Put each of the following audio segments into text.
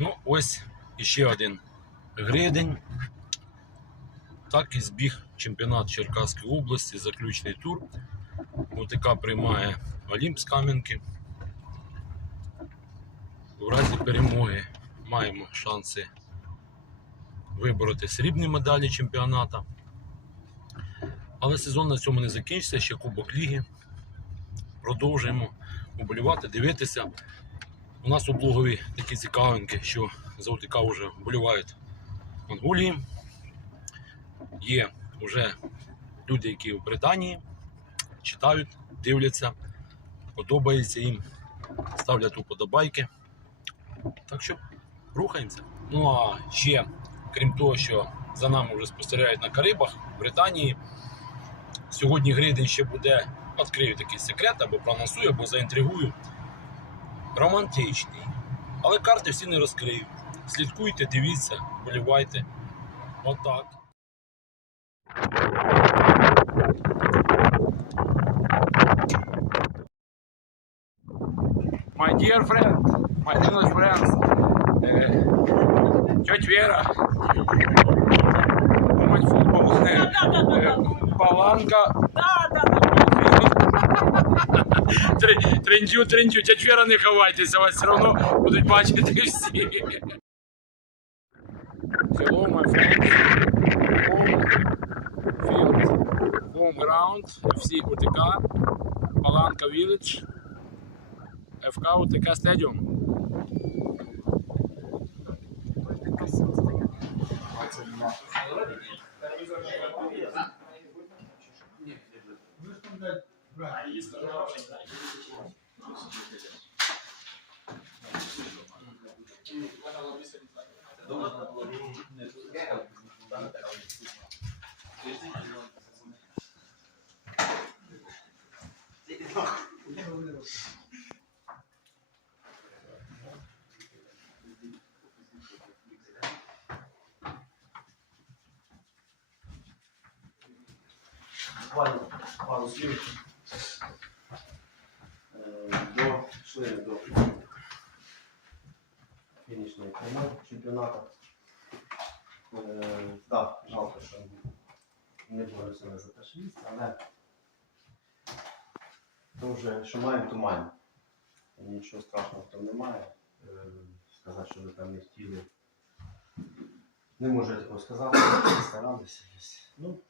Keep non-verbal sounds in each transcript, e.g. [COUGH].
Ну, ось іще один гридень. Так і збіг чемпіонат Черкаської області, заключний тур. УТК приймає Олімп з Кам'янки. В разі перемоги маємо шанси вибороти срібні медалі чемпіоната. Але сезон на цьому не закінчиться, ще Кубок Ліги. Продовжуємо уболівати, дивитися. У нас у блогові такі цікавинки, що за УТК вже вболівають в Монголії. Є вже люди, які в Британії читають, дивляться, подобається їм, ставлять уподобайки. Так що рухаємося. Ну а ще, крім того, що за нами вже спостерігають на Карибах, в Британії. Сьогодні Гридень ще буде, відкрию такий секрет, або проанонсую, або заінтригую. Романтичний. Але карти всі не розкрию. Слідкуйте, дивіться, болівайте. Отак. My dear friend, my English friends, uh, тетя Вера, мать футбол, Паланка, Трендю, трендю, тетя Вера, не ховайтеся, вас все одно будуть бачити всі. Friends. Home ground, FC УТК, Паланка Village, ФК УТК Stadium. Буквально пару слів. Е, Дійшли до фінішної прямої чемпіонату. Е, Так, жалко, що не боролися за перше місце, але то вже що маємо, то маємо. Нічого страшного в тому немає. Е, Сказати, що ви там не хотіли. Не можу я такого сказати, старалися. Ну,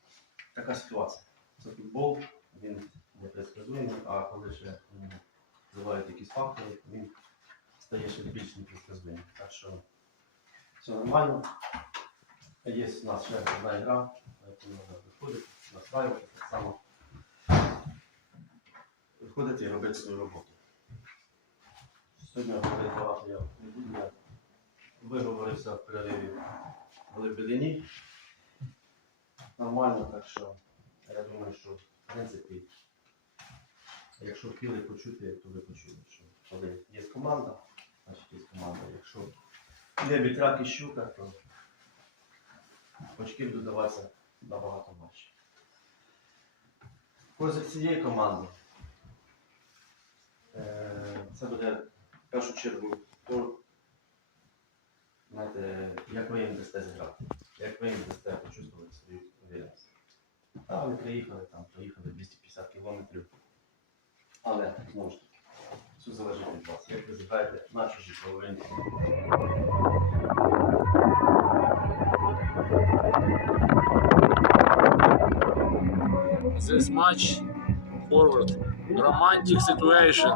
така ситуація. Це футбол, він непредсказуємий, а коли ще м, якісь фактори, він стає ще більш непредсказуємим. Так що все нормально. Є у нас ще одна гра, на яку можна виходити, настраювати так само. Виходити і робити свою роботу. Сьогодні говорити я не буду. Я виговорився в перериві в Лебедині. Нормально, так що я думаю, що в принципі, якщо хотіли почути, то ви почули, що коли є команда, значить є команда. Якщо є вітрак і щука, то очків додаватися набагато важче. Позик цієї команди. е, Це буде в першу чергу то, знаєте, як ви їм дасте зіграти, як ви їм дасте почувствувати свою уверенність. А ви приїхали там, проїхали 250 кілометрів. Але знову все залежить від вас. Як ви зіграєте на чужій половині. This match forward. Romantic situation.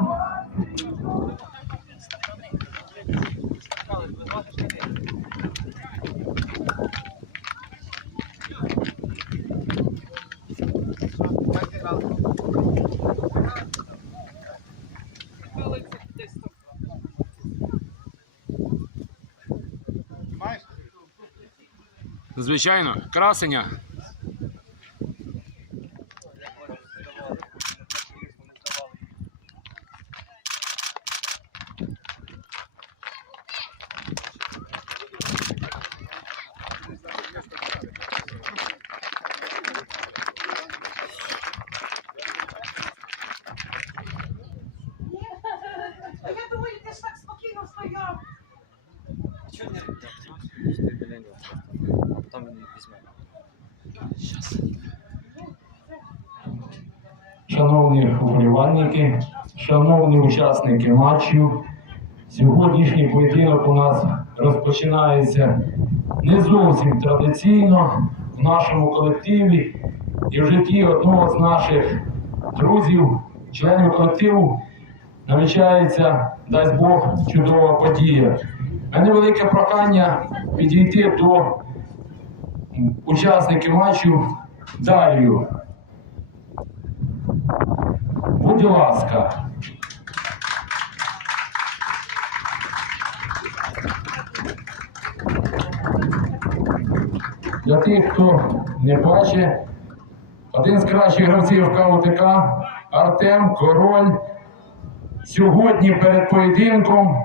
Звичайно, красення. А я потім він їх візьме. Шановні вболівальники, шановні учасники матчів, сьогоднішній поєдинок у нас розпочинається не зовсім традиційно в нашому колективі і в житті одного з наших друзів, членів колективу, намічається, дасть Бог, чудова подія. У мене велике прохання підійти до учасників матчу Дар'ю. Будь ласка. Для тих, хто не бачить, один з кращих гравців КУТК Артем Король сьогодні перед поєдинком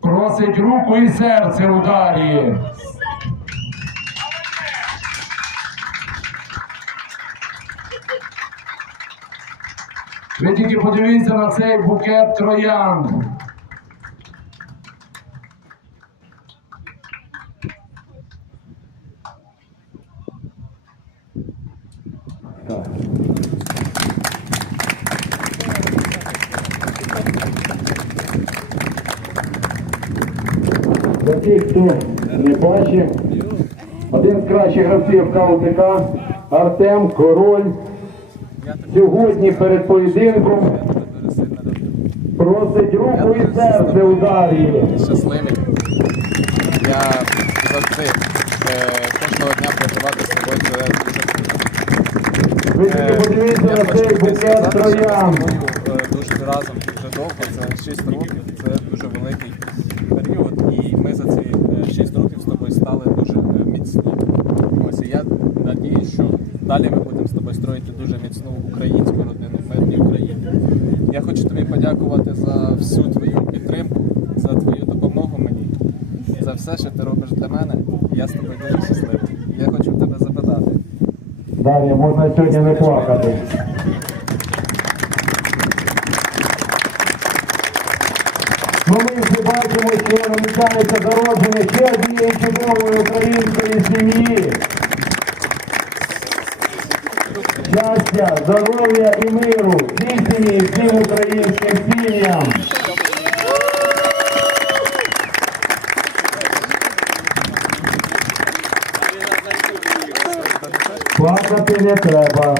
просить руку і серце у Дар'ї. Ви тільки подивіться на цей букет троянд. Для тих, хто не бачив, один з кращих гравців КУТК Артем Король сьогодні перед поєдинком Дуже просить руку і серце у Дар'ї. щасливі. Я завжди е, кожного дня проживати з собою це дуже круто. Ви тільки подивіться на цей букет тобою, е, дуже разом вже довго, це 6 років, це дуже великий період. І ми за ці 6 років з тобою стали дуже е, міцні. Ось і я надіюсь, що далі ми будемо з тобою строїти дуже міцну українську родину в мирній Україні. Я хочу тобі подякувати за всю твою підтримку, за твою допомогу мені, за все, що ти робиш для мене. Я з тобою дуже щасливий. Я хочу тебе запитати. Дар'я, можна сьогодні не плакати. Ну ми всі бачимо, що намічається зародження ще однієї чудової української сім'ї. Щастя, здоров'я і миру всій сім'ї, всім українським сім'ям. Плакати не треба.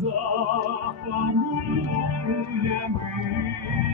Запанує ми,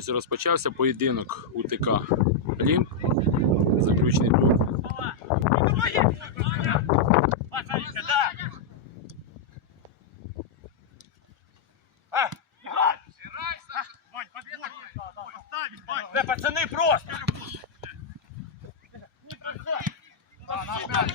Ось розпочався поєдинок УТК Лімп. Заключний тур. Да, пацаны, просто! А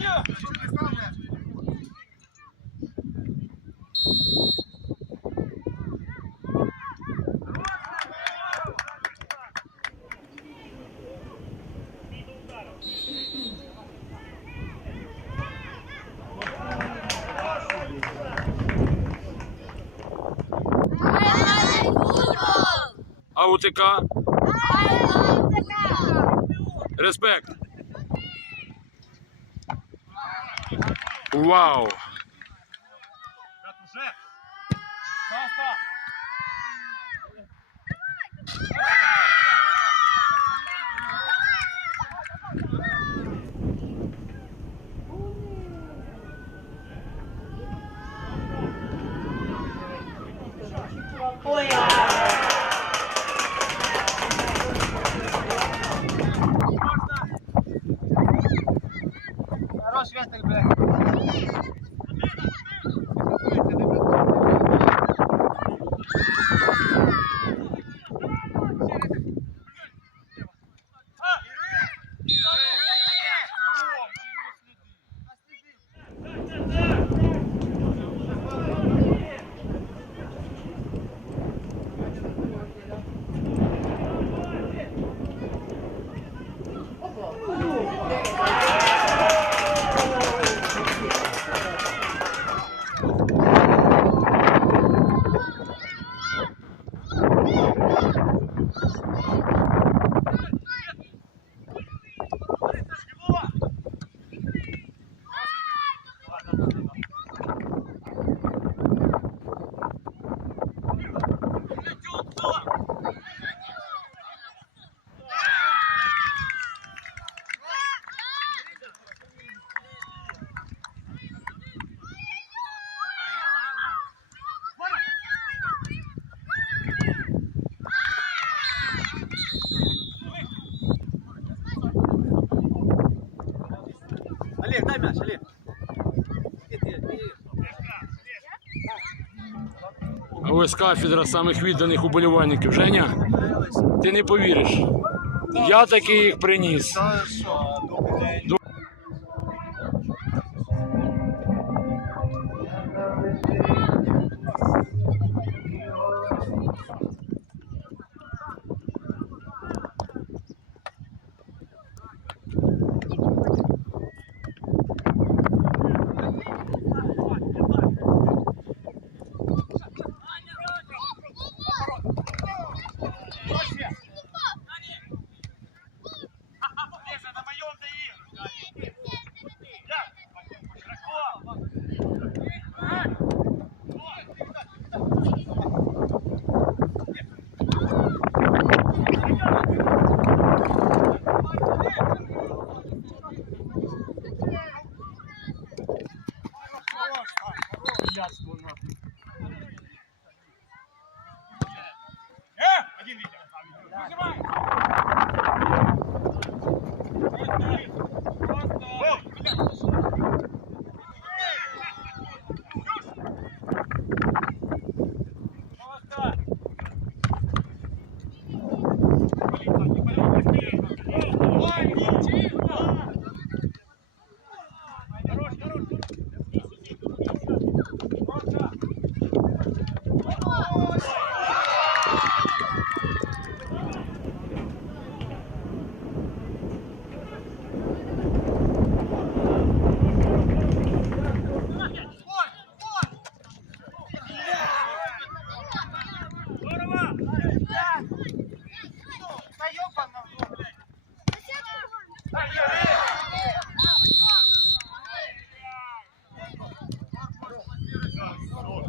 Respect. Wow. مشيات البحر ось кафедра самих відданих уболівальників. Женя, ти не повіриш. Я таки їх приніс. Thank you. Oh,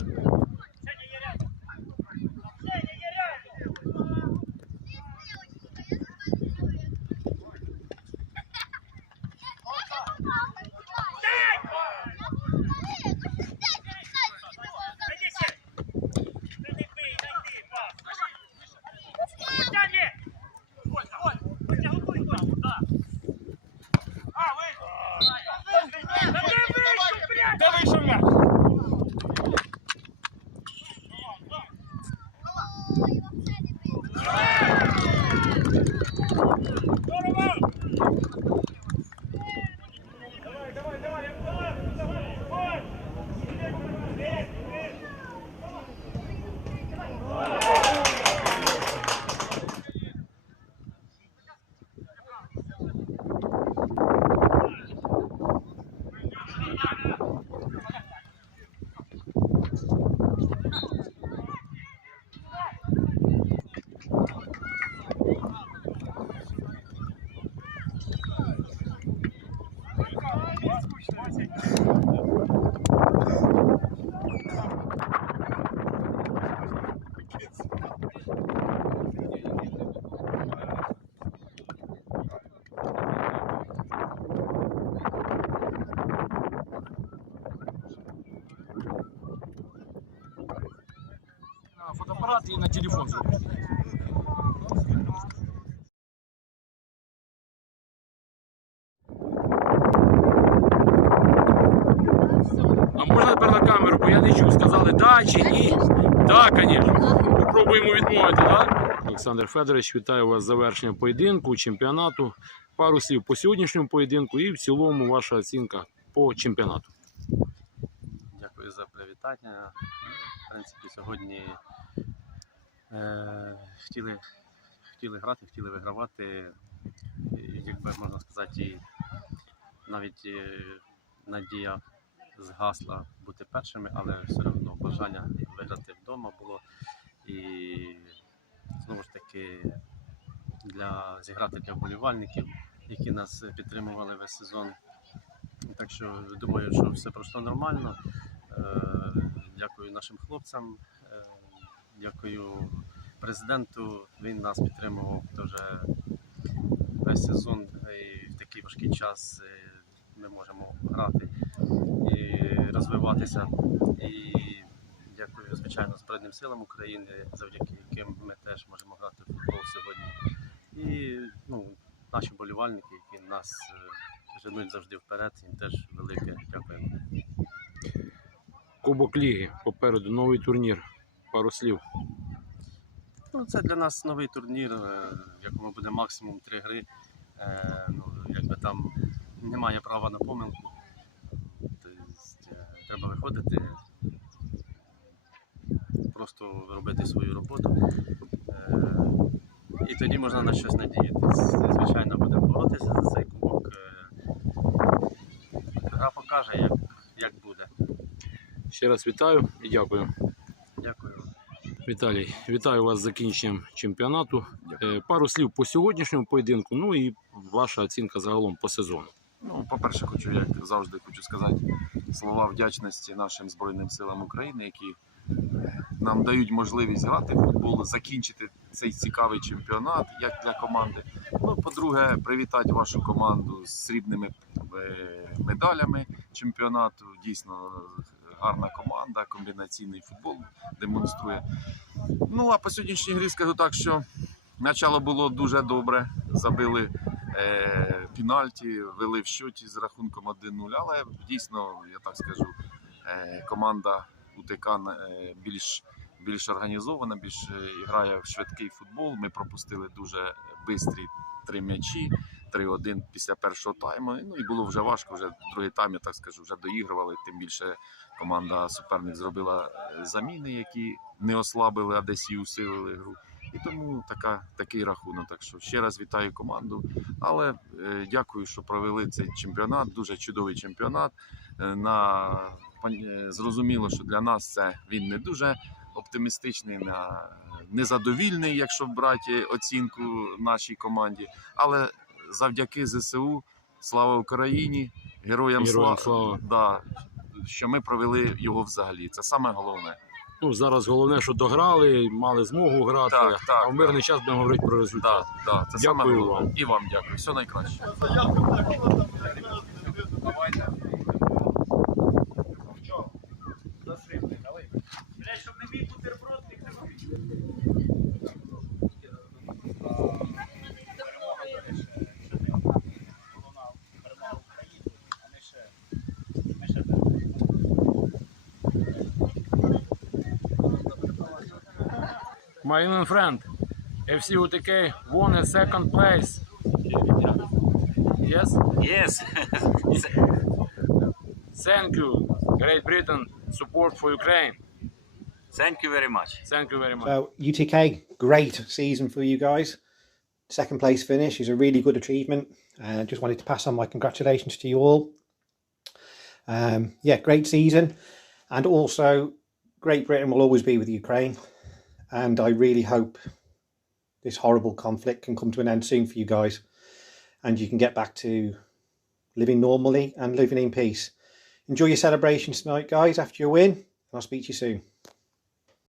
телефон. А можна тепер на камеру, бо я не чув, сказали да чи ні? Да, звісно. Попробуємо відмовити, так? Олександр Федорович, вітаю вас з завершенням поєдинку, чемпіонату. Пару слів по сьогоднішньому поєдинку і в цілому ваша оцінка по чемпіонату. Дякую за привітання. В принципі, сьогодні е, хотіли, хотіли грати, хотіли вигравати. Якби можна сказати, навіть е, надія згасла бути першими, але все одно бажання виграти вдома було. І знову ж таки для зіграти для вболівальників, які нас підтримували весь сезон. Так що думаю, що все просто нормально. Е, Дякую нашим хлопцям, дякую президенту. Він нас підтримував теж весь сезон. І в такий важкий час е, ми можемо грати і розвиватися. І дякую, звичайно, Збройним силам України, завдяки яким ми теж можемо грати в футбол сьогодні. І ну, наші болівальники, які нас е, женуть завжди вперед, їм теж велике дякуємо. Кубок Ліги. Попереду новий турнір. Пару слів. Ну, це для нас новий турнір, е, в якому буде максимум три гри. Е, Ну, якби там немає права на помилку. Тобто, е, треба виходити, просто робити свою роботу. Е, І тоді можна на щось надіятися. Звичайно, будемо боротися за цей кубок. Гра покаже, як, як буде. Ще раз вітаю і. Дякую. Віталій, вітаю вас з закінченням чемпіонату. Е, Пару слів по сьогоднішньому поєдинку, ну і ваша оцінка загалом по сезону. Ну, по-перше, хочу, як завжди, хочу сказати слова вдячності нашим Збройним силам України, які нам дають можливість грати в футбол, закінчити цей цікавий чемпіонат, як для команди. Ну, по-друге, привітати вашу команду з срібними е, медалями чемпіонату. Дійсно гарна команда, комбінаційний футбол демонструє. Ну, а по сьогоднішній грі скажу так, що начало було дуже добре. Забили е, пенальті, вели в щоті з рахунком 1-0. Але дійсно, я так скажу, е, команда УТК е, більш, більш організована, більш е, грає в швидкий футбол. Ми пропустили дуже бистрі три м'ячі. 3-1 після першого тайму. Ну і було вже важко. Вже другий тайм, я так скажу, вже доігрували. Тим більше команда суперник зробила е, заміни, які не ослабили, а десь і усилили гру. І тому така, такий рахунок. Так що ще раз вітаю команду. Але е, дякую, що провели цей чемпіонат. Дуже чудовий чемпіонат. Е, на е, зрозуміло, що для нас це він не дуже оптимістичний, на незадовільний, якщо брати оцінку нашій команді. Але завдяки ЗСУ, слава Україні, героям, Героям сла- слава. Да, що ми провели його взагалі. Це саме головне. Ну, зараз головне, що дограли, мали змогу грати, Так, так, а в мирний час будемо говорити про результат. Так, так, це саме Дякую головне. вам. І вам дякую. Все найкраще. My England friend, FC UTK won a second place. Yes? Yes. [LAUGHS] Thank you. Great Britain support for Ukraine. Thank you very much. Thank you very much. So UTK, great season for you guys. Second place finish is a really good achievement. Uh, just wanted to pass on my congratulations to you all. Um, yeah, great season, and also Great Britain will always be with Ukraine. And I really hope this horrible conflict can come to an end soon for you guys, and you can get back to living normally and living in peace. Enjoy your celebrations tonight, guys. After your win, and I'll speak to you soon.